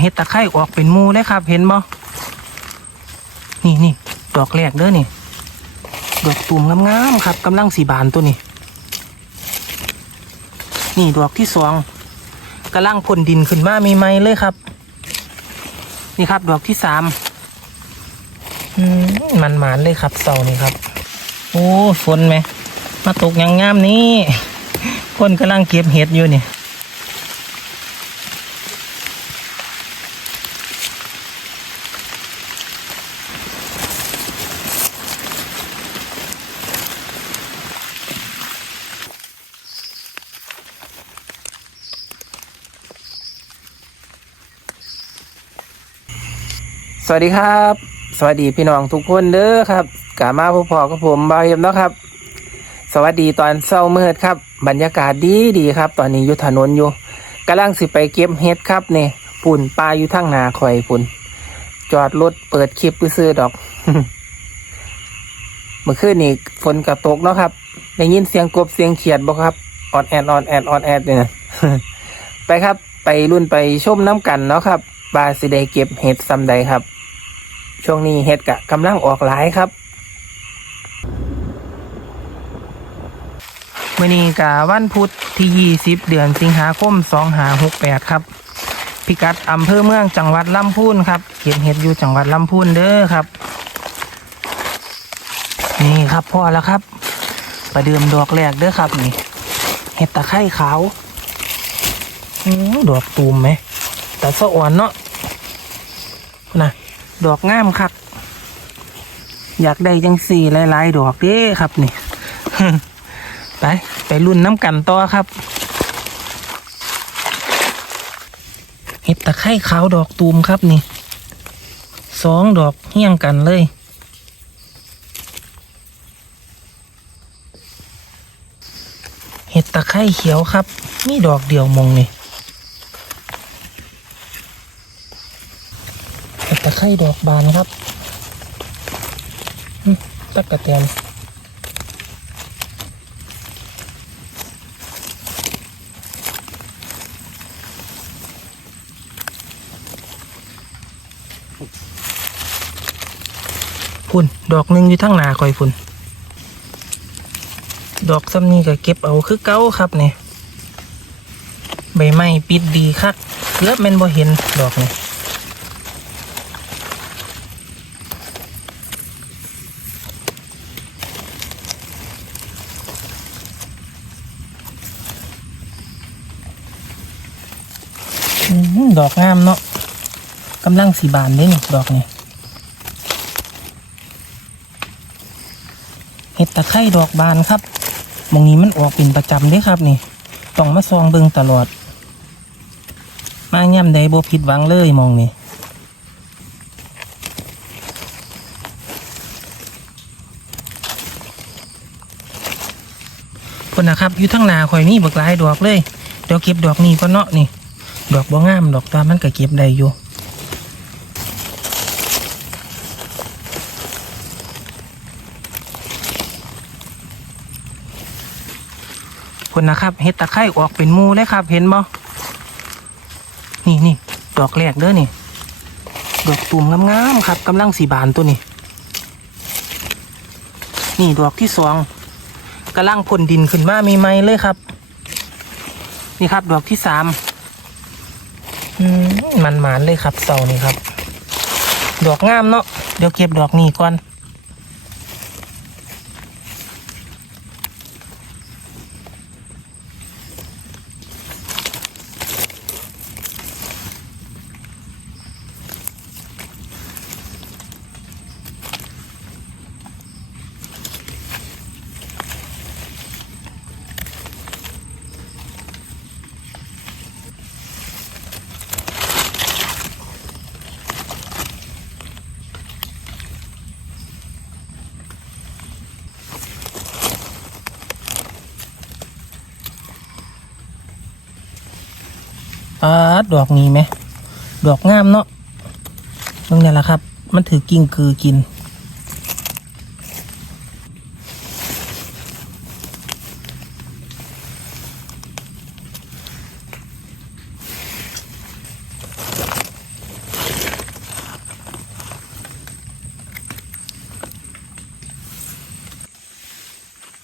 เห็ดตะไคร่ออกเป็นมูเลยครับ เห็นบ่นี่นี่ดอกแรกเด้อนี่ ดอกตุ่มงามๆครับกำลังสีบานตัวนี้ นี่ดอกที่สองกำลังพ่นดินขึ้นมามีไหมเลยครับ นี่ครับดอกที่สามมันหมานเลยครับเสานี่ครับ โอ้ฝนไหม มาตกอย่างงามนี้คนกำลังเก็บเห็ดอยู่นี่ สวัสดีครับ สวัสดีพี่น้องทุกคนเด้อครับกามาพบพอกับผมบาวเอ็มเนาะครับ สวัสดีตอนเช้ามืดครับ บรรยากาศดีดีครับ ตอนนี้อยู่ถนนอยู่กำลังสิไปเก็บเห็ดครับเนี่ยปุ่นปลาอยู่ทั้งนาคอยปุ่นจอดรถเปิดคลิปซื้อๆดอก เมื่อคืนนี้ฝนกระตกเนาะครับได้ยินเสียงกบเสียงเขียดบ่ครับออดแอดออดแอดออดแอดเนี่ยไปครับ ไปรุ่นไปชมน้ำกันเนาะครับปลาสิได้เก็บเห็ดซำใดครับ ช่วงนี้เห็ดกะกำลังออกหลายครับมื่อนี้กะวันพุธที่ 20 เดือนสิงหาคม 2568 ครับ พิกัดอำเภอเมืองจังหวัดลำพูนครับเก็บเห็ดอยู่จังหวัดลำพูนเด้อครับ นี่ครับพ่อแล้วครับ ประเดิมดอกแรกเด้อครับนี่ เห็ดตะไคร่ขาวดอกตูมไหมแต่สะอ่อนเนาะนะ ดอกงามครับ อยากได้จังสี่หลายๆ ดอกเด้ครับนี่ ไป ไปรุ่นน้ำกันต่อครับเห็ดตะไคร่ขาวดอกตูมครับนี่สองดอกเฮี้ยงกันเลย เห็ดตะไคร่เขียวครับ มีดอกเดียวมงนี่ เห็ดตะ ไคร่ดอกบานครับตักกะแตนพุ่นดอกหนึ่งอยู่ทั้งหนาคอยพุ่นดอกซ้ำนี้ก็เก็บเอาคือเก้าครับเนี่ยใบไม้ปิดดีคักเกือบแม่นบ่เห็นดอกเนี่อื้ ดอกงามเนาะกำลังสีบานเด้นี่ดอกนี่เห็ดตะไคร่ดอกบานครับมองนี้มันออกเป็นประจำเด้ครับนี่ต้องมาซองเบิงตลอด มาย่ำใดบ่ผิดหวังเลยมองนี่คนนะครับอยู่ทั้งนาข่อยนี่บักหลายดอกเลยเดี๋ยวเก็บดอกนี้ก็เนาะนี่ ดอกบ่งามดอกตามันก็เก็บได้อยู่คนนะครับเห็ดตะไคร่ออกเป็นมูเลยครับ เห็นบ่นี่นี่ดอกแรกเด้อนี่ ดอกตุ่มงามๆครับกำลังสีบานตัวนี้นี่ดอกที่สองกำลังพ่นดินขึ้นมามีไหมเลยครับ นี่ครับดอกที่สาม มันหมานเลยครับเสานี่ครับ ดอกงามเนาะเดี๋ยวเก็บดอกนี้ก่อน ป้ดอกนี้ไหม ดอกงามเนาะตรงนี้แหละครับ มันถือกิ่งคือกิน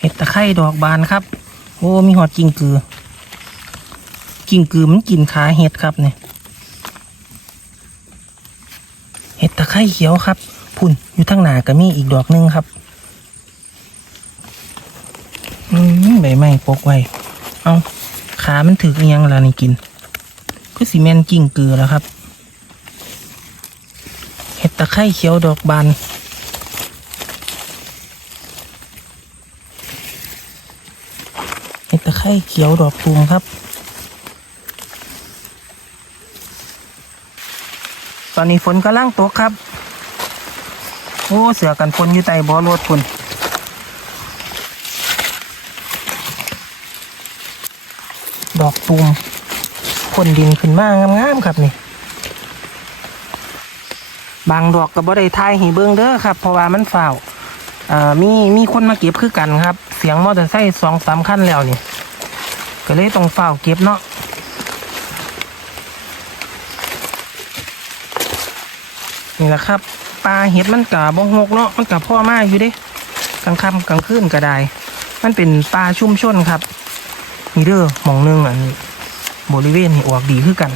เห็ดตะไคร่ดอกบานครับ โอ้ มีหอดกิ่งคือ กิ่งกือมันกินขาเห็ดครับเนี่ยเห็ดตะไคร่เขียวครับ พุ่นอยู่ทางหนาก็มีอีกดอกหนึงครับอืมใบไม้ปกไว้ เอาขามันถืออิหยังล่ะนี่กินก็สีแมนกิ่งกือแล้วครับเห็ดตะไคร่เขียวดอกบานเห็ดตะไคร่เขียวดอกตูมครับ ตอนนี้ฝนกำลังตกครับ โอ้เสือกันฝนอยู่ใต้บ่อรถคุณดอกตูมพ่นดินขึ้นมางามๆครับนี่ บางดอกก็บ่ได้ทายให้เบิ่งเด้อครับ เพราะว่ามันฝ่าวมีมีคนมาเก็บคือกันครับ เสียงมอเตอร์ไซค์สองสามคันแล้วนี่ ก็เลยต้องฝ่าวเก็บเนาะ นี่แหละครับปลาเห็ดมันกะบ่หกเนาะมันกะพ่อมาอยู่เด้กลางค่ำกลางคืนก็ได้มันเป็นปลาชุ่มชนครับนี่เด้อหมองหนึงอันบริเวณนี่ออกดีคือกัน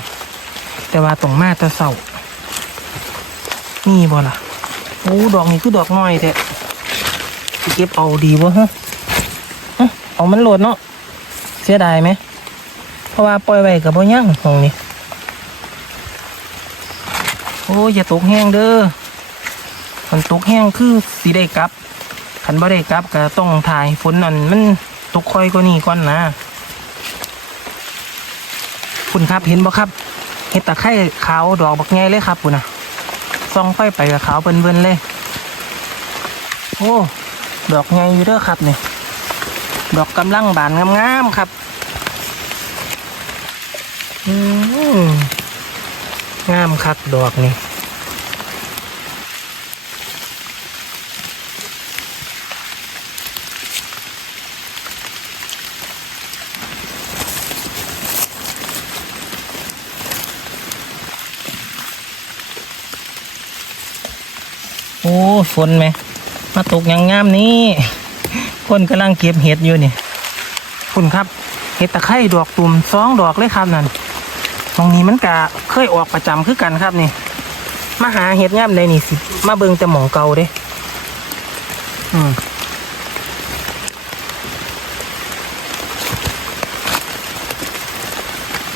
แต่ว่าตรงมาตะเสานี่บ่ล่ะโอ้ดอกนี่คือดอกน้อยแท้เก็บเอาดีวะฮะฮะเอามันโหลดเนาะเสียดายไหม เพราะว่าปล่อยไว้กับบ่ยั่งตรงนี้ อ้ยอย่าตกแห้งเด้อมันตกแห้งคือสีได้กลับขันบ่ได้กลับก็ต้องถ่ายฝนนั่นมันตกค่อยกว่านี้ก่อนนะคุณครับเห็นบ่ครับเห็ดตะไคร่ขาวดอกบักใหญ่เลยครับคุณนะส่องไฟไปกับขาวเบิ่นๆเลย โอ้ดอกใหญ่อยู่เด้อครับเนี่ยดอกกำลังบานงามๆครับ อืม งามคักดอกนี่โอ้ฝนไหม มาตกอย่างงามนี้คนกำลังเก็บเห็ดอยู่นี่คุณครับ เห็ดตะไคร่ดอกตุ่มสองดอกเลยครับนั่น ตรงนี้มันกะเคยออกประจำคือกันครับนี่มาหาเห็ดงามในนี่สิ มาเบิงแต่หมองเก่าเด้อืม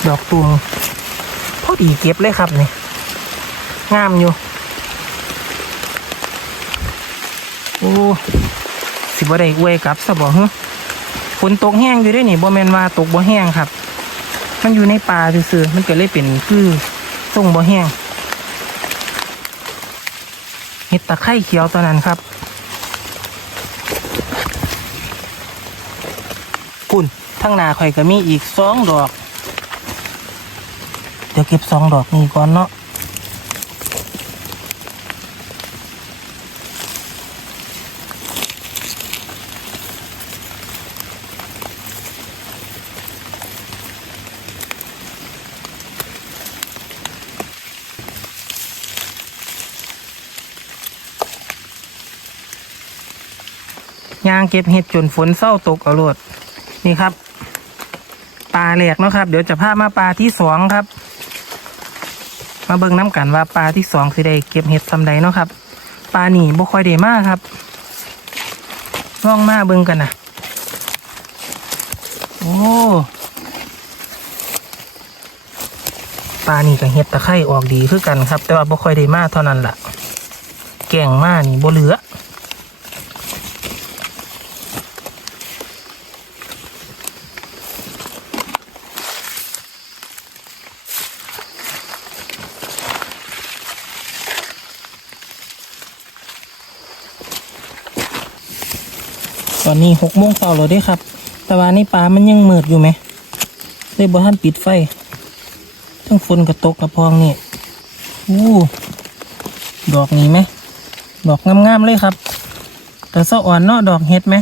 ดอกตุ่มพอดีเก็บเลยครับนี่ งามอยู่ โอ้ สิบ่ได้อวยกับซะบ่ฮะฝนตกแห้งอยู่ด้วยนี่บ่แมนว่าตกบ่แห้งครับ มันอยู่ในป่าซื่อๆมันก็เลยเป็นคือส่งบ่แห้งเห็ดตะไคร่เขียวตัวนั้นครับปุ่นทั้งนาข่อยก็มีอีกสองดอก เดี๋ยวเก็บสองดอกนี้ก่อนเนาะ ยางเก็บเห็ดจนฝนเศร้าตกเอาโลดนี่ครับปลาแหลกเนาะครับ เดี๋ยวจะพามาปลาที่สองครับ มาเบิ่งน้ำกันว่าปลาที่สองคือได้เก็บเห็ดซำใดเนาะครับปลาหนีบ่ค่อยได้มากครับล่องมาเบิ่งกันนะโอ้ปลานี่กับเห็ดตะไคร่ออกดีคือกันครับ แต่ว่าบ่ค่อยได้มากเท่านั้นล่ะ แก่งมานี่บ่เหลือ อนนี้หกโมงเช้าแล้วเด้ครับ แต่ว่านี่ปลามันยังมืดอยู่ไหมเลยบ่ท่านปิดไฟ ทั้งฝนกระตกกระพองนี่อู้ดอกนี้ไหม ดอกงามๆเลยครับ แต่สะอ่อนเนาะดอกเห็ดไหม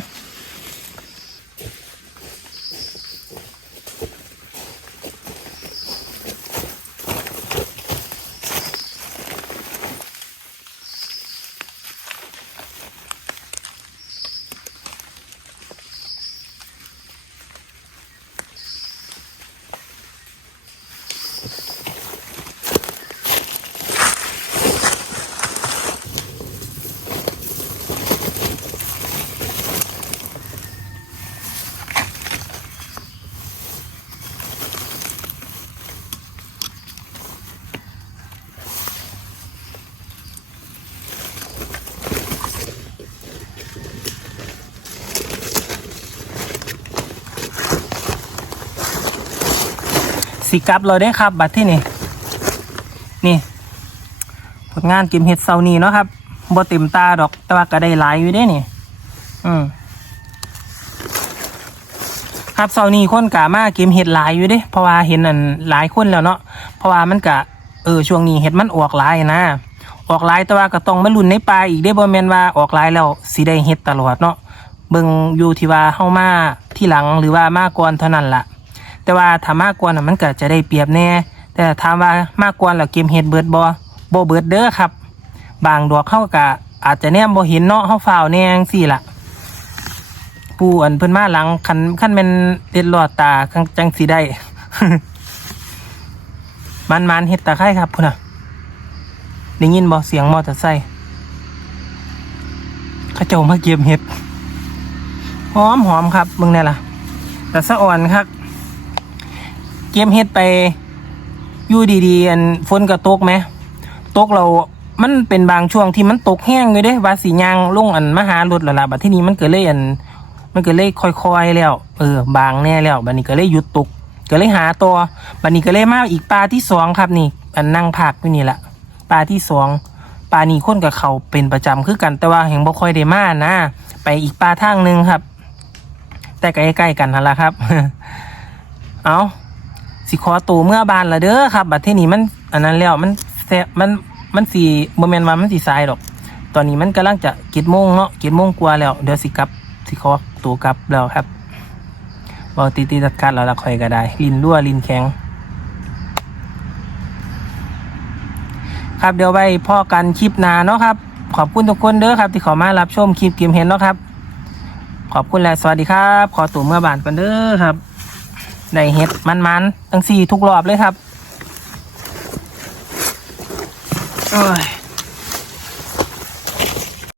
สิกลับเราได้ครับ บัดที่นี่นี่ ผลงานเก็บเห็ดเซานี้เนาะครับบ่เต็มตาดอกแต่ว่าก็ได้หลายอยู่ได้นี่อืมครับเซานี้คนกะมาเก็บเห็ดหลายอยู่เด้ เพราะว่าเห็นอันหลายคนแล้วเนาะเพราะว่ามันกะเออช่วงนี้เห็ดมันออกหลายนะออกหลายแต่ว่าก็ต้องมาลุ้นในป่าอีกได้บ่แม่นว่าออกหลายแล้วสิได้เห็ดตลอดเนาะเบิ่งอยู่ที่ว่าเฮามาที่หลังหรือว่ามาก่อนเท่านั้นล่ะ แต่ว่าถ้ามาก่อนน่ะมันก็จะได้เปรียบแน่ แต่ถามว่ามาก่อนแล้วเก็บเห็ดเบิดบ่บ่เบิดเด้อครับ บางดอกเฮาก็อาจจะแนมบ่เห็นเนาะเฮาฝ้าวแน่จังซี่ละผู้อันเพิ่นมาหลังคันคันแม่นเด็ดลอดตาจังจังสิได้มันมันเฮ็ดตะไคร้ครับพุ่นน่ะได้ยินบ่เสียงมอเตอร์ไซค์เขาเจ้ามาเก็บเห็ดหอมหอมครับมึงเนี่ยล่ะแต่สะอ่อนครับ เกมเฮ็ดไปอยู่ดีๆอันฝนก็ตกไหมตกเรามันเป็นบางช่วงที่มันตกแห้งเลยเด้ว่าสียางลงอันมหารถแล้วล่ะบัดที่นี้มันเก็เลยอัน มันเก็เลยค่อยๆแล้วเออบางแน่แล้วบัดนี้ก็เลยหยุดตกก็เลยหาตัวบัดนี้ก็เลยมาอีกปลาที่สองครับนี่ อันนั่งผักอยู่นี่แหละปลาที่สองปลานี่คนกับเขาเป็นประจำคือกันแต่ว่าแห่งบ่ค่อยได้มานะไปอีกปลาทางหนึ่งครับ แต่ใกล้ๆกันนั่นแหละครับ เอา สิขอตัวเมื่อบานละเด้อครับ บัดเทนี้มันอันนั้นแล้วมันแซมันมันสีโมเมนต์ว่ามันสีสายดอก ตอนนี้มันกำลังจะเจ็ดโมงเนาะเจ็ดโมงกว่าแล้ว เดี๋ยวสิกลับสิขอตัวกลับแล้วครับบอตีตีตัดกัดแล้วละคอยก็ได้ลินรั่วลินแข็ง ครับเดี๋ยวไปพ่อกันคลิปนาเนาะครับ ขอบคุณทุกคนเด้อครับ ที่เขอมารับชมคลิปเกมเห็นเนาะครับ ขอบคุณและสวัสดีครับ ขอตัวเมื่อบานกันเด้อครับ ได้เฮ็ดมันๆทั้งสี่ทุกรอบเลยครับโอ้ย